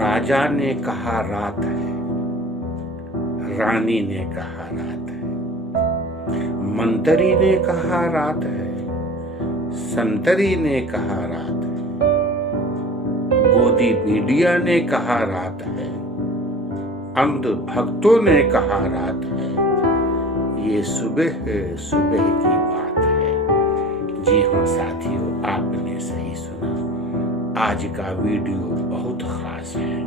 राजा ने कहा रात है, रानी ने कहा रात है, मंतरी ने कहा रात है, संतरी ने कहा रात है, गोदी मीडिया ने कहा रात है, अंध भक्तों ने कहा रात है। ये सुबह सुबह की बात है। जी हाँ साथियों, आपने सही सुना। आज का वीडियो बहुत खास है,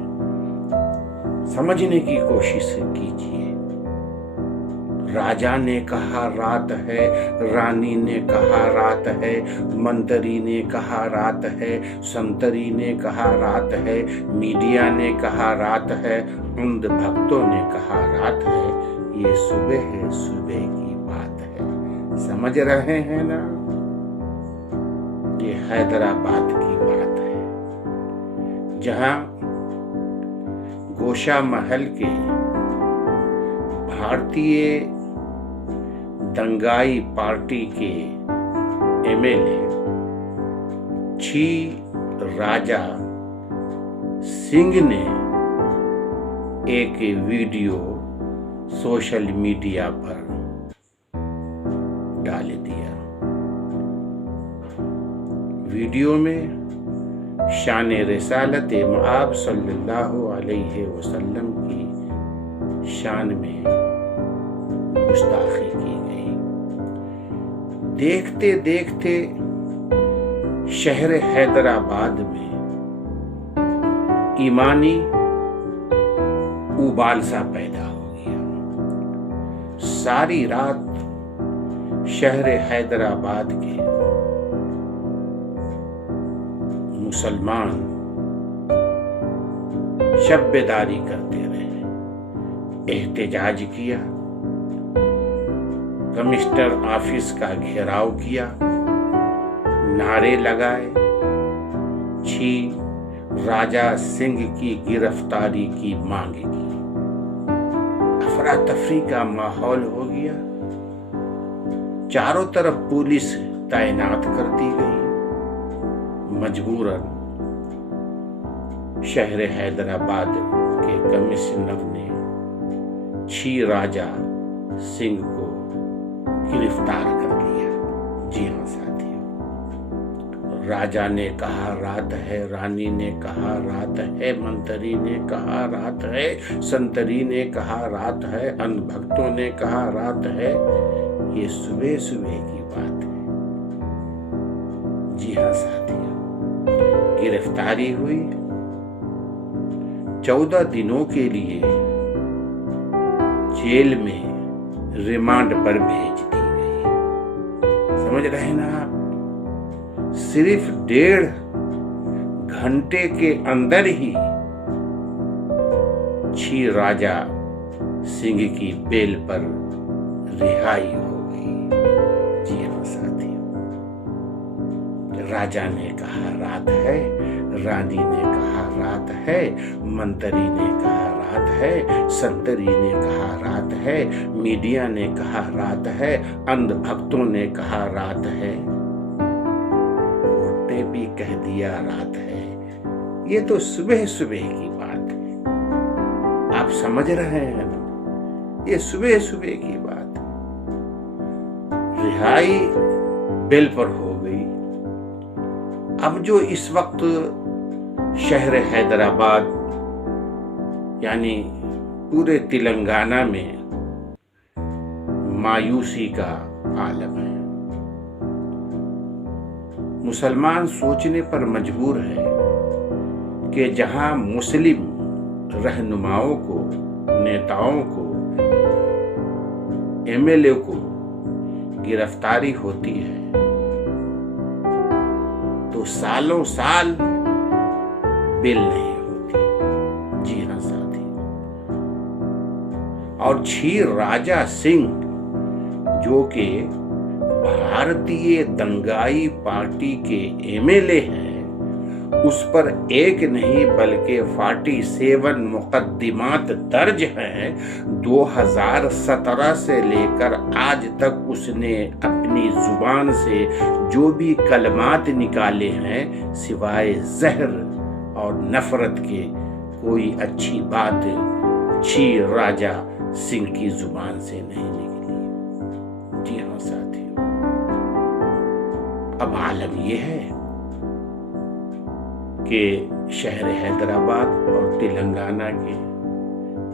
समझने की कोशिश कीजिए। राजा ने कहा रात है, रानी ने कहा रात है, मंतरी ने कहा रात है, संतरी ने कहा रात है, मीडिया ने कहा रात है, अंध भक्तों ने कहा रात है। ये सुबह सुबह की बात है। समझ रहे हैं ना? ये हैदराबाद की बात है, जहां गोशा महल के भारतीय दंगाई पार्टी के एमएलए छी राजा सिंह ने एक वीडियो सोशल मीडिया पर डाल दिया। वीडियो में शान रिसालत मआब सल्लल्लाहु अलैहि वसल्लम की शान में गुस्ताखी की गई। देखते देखते शहर हैदराबाद में ईमानी उबाल सा पैदा हो गया। सारी रात शहर हैदराबाद के मुसलमान शब्बेदारी करते रहे, एहतजाज किया, कमिश्नर ऑफिस का घेराव किया, नारे लगाए, छी राजा सिंह की गिरफ्तारी की मांग की। अफरा तफरी का माहौल हो गया। चारों तरफ पुलिस तैनात कर दी गई। मजबूरन शहर हैदराबाद के कमिश्नर ने छी राजा सिंह को गिरफ्तार कर लिया। जी हाँ साथियों, राजा ने कहा रात है, रानी ने कहा रात है, मंतरी ने कहा रात है, संतरी ने कहा रात है, अंध भक्तों ने कहा रात है। ये सुबह सुबह की बात है। जी हाँ साथियों, गिरफ्तारी हुई। 14 दिनों के लिए जेल में रिमांड पर भेज दी गई। समझ रहे हैं ना आप? सिर्फ 1.5 घंटे के अंदर ही छी राजा सिंह की बेल पर रिहाई हो गई। जी हाँ साथियों, राजा ने कहा रात है, रानी ने कहा रात है, मंतरी ने कहा रात है, संतरी ने कहा रात है, मीडिया ने कहा रात है, अंध भक्तों ने कहा रात है, कोर्ट ने भी कह दिया रात है। ये तो सुबह सुबह की बात है। आप समझ रहे हैं ना? ये सुबह सुबह की बात है। रिहाई बेल पर हो गई। अब जो इस वक्त शहर हैदराबाद यानी पूरे तेलंगाना में मायूसी का आलम है। मुसलमान सोचने पर मजबूर है कि जहां मुस्लिम रहनुमाओं को, नेताओं को, एमएलए को गिरफ्तारी होती है तो सालों साल बेल नहीं होती। जी हाँ साथियों, और छी राजा सिंह जो कि भारतीय दंगाई पार्टी के एमएलए हैं, उस पर एक नहीं बल्कि 47 मुकदमात दर्ज हैं। 2017 से लेकर आज तक उसने अपनी जुबान से जो भी कलमात निकाले हैं, सिवाय जहर और नफरत के कोई अच्छी बात छी राजा सिंह की जुबान से नहीं निकली। जी हाँ साथियों, अब आलम यह है कि शहर हैदराबाद और तेलंगाना के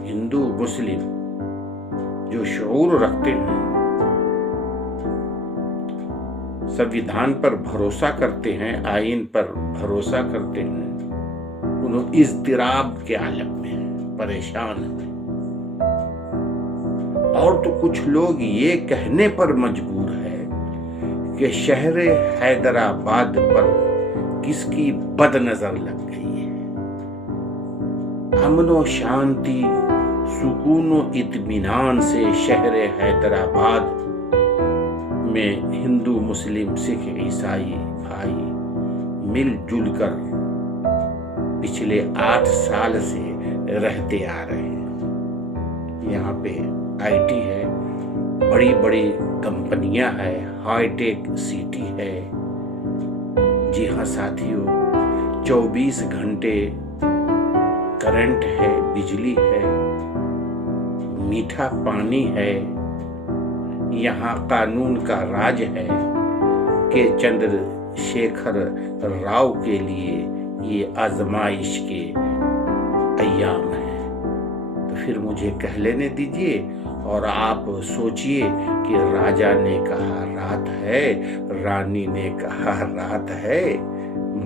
हिंदू मुस्लिम जो शऊर रखते हैं, संविधान पर भरोसा करते हैं, आईन पर भरोसा करते हैं, उन्होंने इज़्तिराब के आलम में हैं, परेशान हैं। और तो कुछ लोग ये कहने पर मजबूर है कि शहर हैदराबाद पर किसकी बदनजर लग गई है। अमन व शांति, सुकून व इत्मीनान से शहर हैदराबाद में हिंदू मुस्लिम सिख ईसाई भाई मिलजुल कर पिछले 8 साल से रहते आ रहे हैं। यहाँ पे आईटी है, बड़ी बड़ी कंपनियां है, हाईटेक सिटी है। जी हाँ साथियों, 24 घंटे करंट है, बिजली है, मीठा पानी है। यहाँ कानून का राज है कि चंद्रशेखर राव के लिए ये आजमाइश के अय्याम है। तो फिर मुझे कह लेने दीजिए और आप सोचिए कि राजा ने कहा रात है, रानी ने कहा रात है,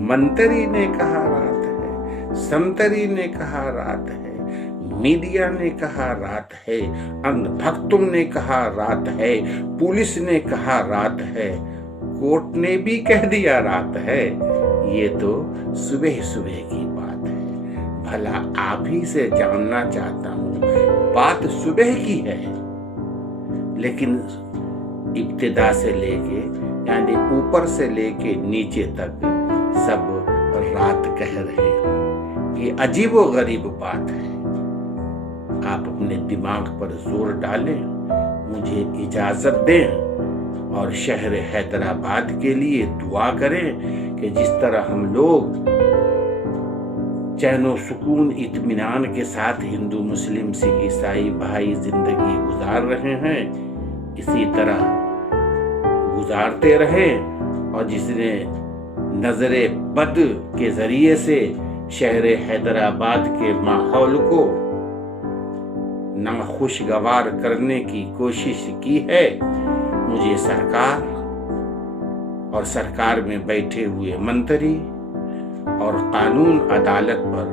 मंत्री ने कहा रात है, संतरी ने कहा रात है, मीडिया ने कहा रात है, अंधभक्तों ने कहा रात है, पुलिस ने कहा रात है, कोर्ट ने भी कह दिया रात है। ये तो सुबह सुबह की बात है। भला आप ही से जानना चाहता हूँ, बात सुबह की है, लेकिन इब्तिदा से लेके यानी ऊपर से लेके नीचे तक सब रात कह रहे हैं। ये अजीब व गरीब बात है। आप अपने दिमाग पर जोर डालें, मुझे इजाजत दें और शहर हैदराबाद के लिए दुआ करें कि जिस तरह हम लोग चैन सुकून इत्मीनान के साथ हिंदू मुस्लिम सिख ईसाई भाई जिंदगी गुजार रहे हैं, इसी तरह गुजारते रहें। और जिसने नजरे बद के जरिए से शहर हैदराबाद के माहौल को नाखुशगवार करने की कोशिश की है, मुझे सरकार और सरकार में बैठे हुए मंत्री और कानून अदालत पर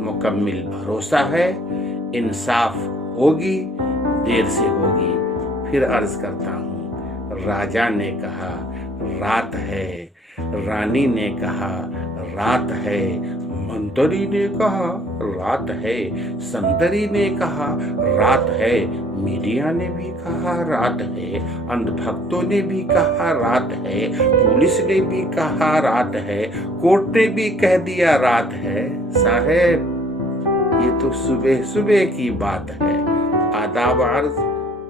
मुकम्मिल भरोसा है। इंसाफ होगी, देर से होगी। फिर अर्ज करता हूँ, राजा ने कहा रात है, रानी ने कहा रात है, मंत्री ने कहा रात है, संतरी ने कहा रात है, मीडिया ने भी कहा रात है, अंधभक्तों ने भी कहा रात है, पुलिस ने भी कहा रात है, कोर्ट ने भी कह दिया रात है। साहेब, ये तो सुबह सुबह की बात है। आदाब अर्ज,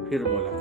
फिर मुलाकात।